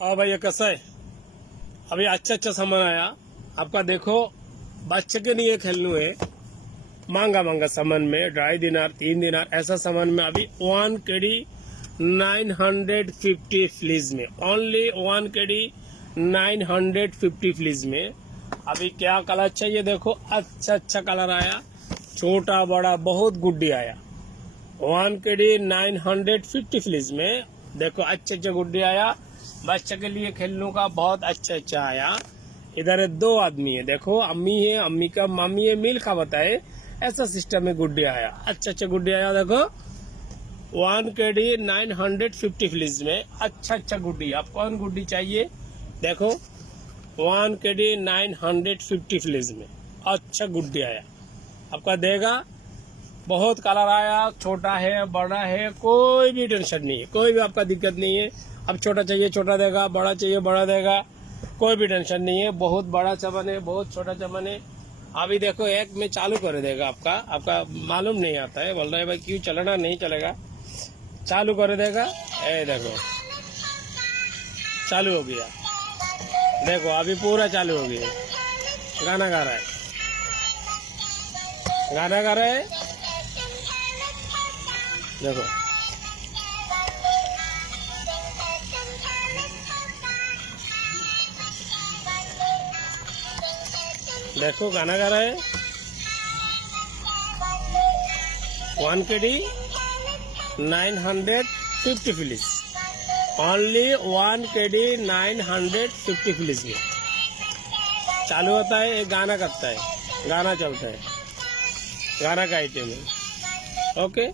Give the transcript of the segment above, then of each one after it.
हाँ भैया कैसा है। अभी अच्छा अच्छा सामान आया आपका। देखो बच्चे के लिए खेलने है महंगा महंगा सामान में 2.5 दिनार 3 दिनार ऐसा सामान में अभी 1 KD 950 फ्लीज में, ओनली 1 KD 950 फ्लीज में। अभी क्या कलर चाहिए देखो, अच्छा अच्छा कलर आया, छोटा बड़ा बहुत गुड्डी आया 1 KD 950 फ्लीज में। देखो अच्छे अच्छे गुड्डी आया, बच्चे के लिए खेलने का बहुत अच्छा अच्छा आया। इधर 2 आदमी है, देखो अम्मी है, अम्मी का मामी है, मिल का बताए ऐसा सिस्टम में गुड्डी आया, अच्छा अच्छा गुड्डी आया। देखो 1 KD 950 फ्लीज में अच्छा अच्छा गुड्डी। आप कौन गुड्डी चाहिए देखो 1 KD 950 फ्लीज में अच्छा गुड्डी आया आपका देगा। बहुत कलर आया, छोटा है बड़ा है, कोई भी टेंशन नहीं है, कोई भी आपका दिक्कत नहीं है। अब छोटा चाहिए छोटा देगा, बड़ा चाहिए बड़ा देगा, कोई भी टेंशन नहीं है। बहुत बड़ा चमन है, बहुत छोटा चमन है। अभी देखो एक में चालू कर देगा आपका मालूम नहीं आता है, बोल रहे भाई क्यों चलना नहीं चलेगा, चालू कर देगा। ए देखो चालू हो गया, देखो अभी पूरा चालू हो गया। गाना गा रहा है, गाना गा रहा है, देखो देखो गाना गा रहा है। 1 KD 950 fleas, only 1 KD 950 fleas में चालू होता है। एक गाना करता है, गाना चलता है, गाना का आइटेम है। ओके।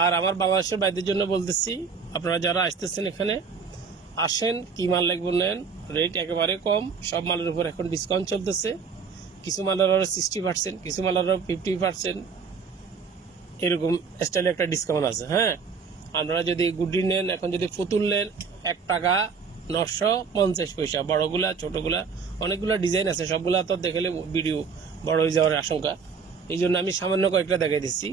আর আমার বাংলাদেশের বাইরের জন্য বলতেছি, আপনারা যারা আসতেছেন এখানে আসেন, কি মাল লাগবে নেন, রেট একেবারে কম, সব মালের উপর এখন ডিসকাউন্ট চলতেছে। কিছু মালের আরও 60%, কিছু মালের আরও 50%, এরকম স্টাইলে একটা ডিসকাউন্ট আছে। হ্যাঁ, আপনারা যদি গুড্ডি নেন, এখন যদি ফুতুল নেন 1 টাকা 950 পয়সা, বড়গুলা ছোটগুলা অনেকগুলা ডিজাইন আছে, সবগুলা তো দেখলে ভিডিও বড় হয়ে যাওয়ার আশঙ্কা, এই জন্য আমি সামান্য কয়েকটা দেখাই দিচ্ছি।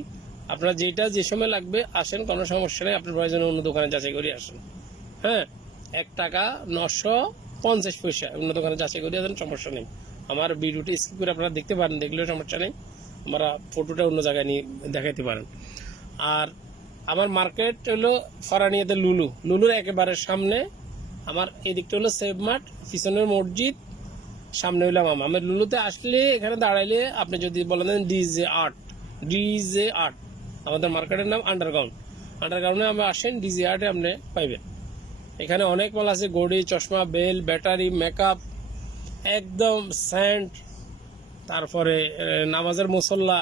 আপনারা যেটা যে সময় লাগবে আসেন, কোনো সমস্যা নেই, আপনার প্রয়োজনে অন্য দোকানে যাচাই করে আসেন। হ্যাঁ, 1 টাকা 950 পয়সা অন্য দোকানে যাচাই করে আসেন, সমস্যা নেই। আমার ভিডিওটি স্কিপ করে আপনারা দেখতে পারেন, দেখলেও সমস্যা নেই, আমরা ফটোটা অন্য জায়গায় নিয়ে দেখাতে পারেন। আর আমার মার্কেট হলো ফরানিয়াতে লুলুর একেবারে সামনে। আমার এদিকটা হলো সেভ মার্ট, পিছনের মসজিদ, সামনে হইলাম আমার লুলুতে আসলে এখানে দাঁড়াইলে আপনি যদি বলেন ডিজে আর্ট, আমাদের মার্কেটের নাম আন্ডারগ্রাউন্ডে আমরা আসেন, ডিজে আর্টে আপনি পাইবেন। এখানে অনেক মাল আছে, ঘড়ি, চশমা, বেল, ব্যাটারি, মেকআপ, একদম স্যান্ড, তারপরে নামাজের মুসল্লা,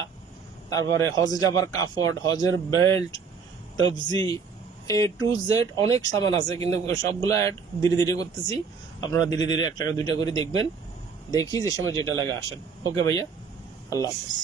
তারপরে হজে যাবার কাপড়, হজের বেল্ট, তবজি, A to Z অনেক সামান আছে, কিন্তু সবগুলা ধীরে ধীরে করতেছি। আপনারা ধীরে ধীরে 1 টাকা 2 টাকা করে দেখবেন, দেখি যে সময় যেটা লাগে আসেন। ওকে ভাইয়া, আল্লাহ হাফেজ।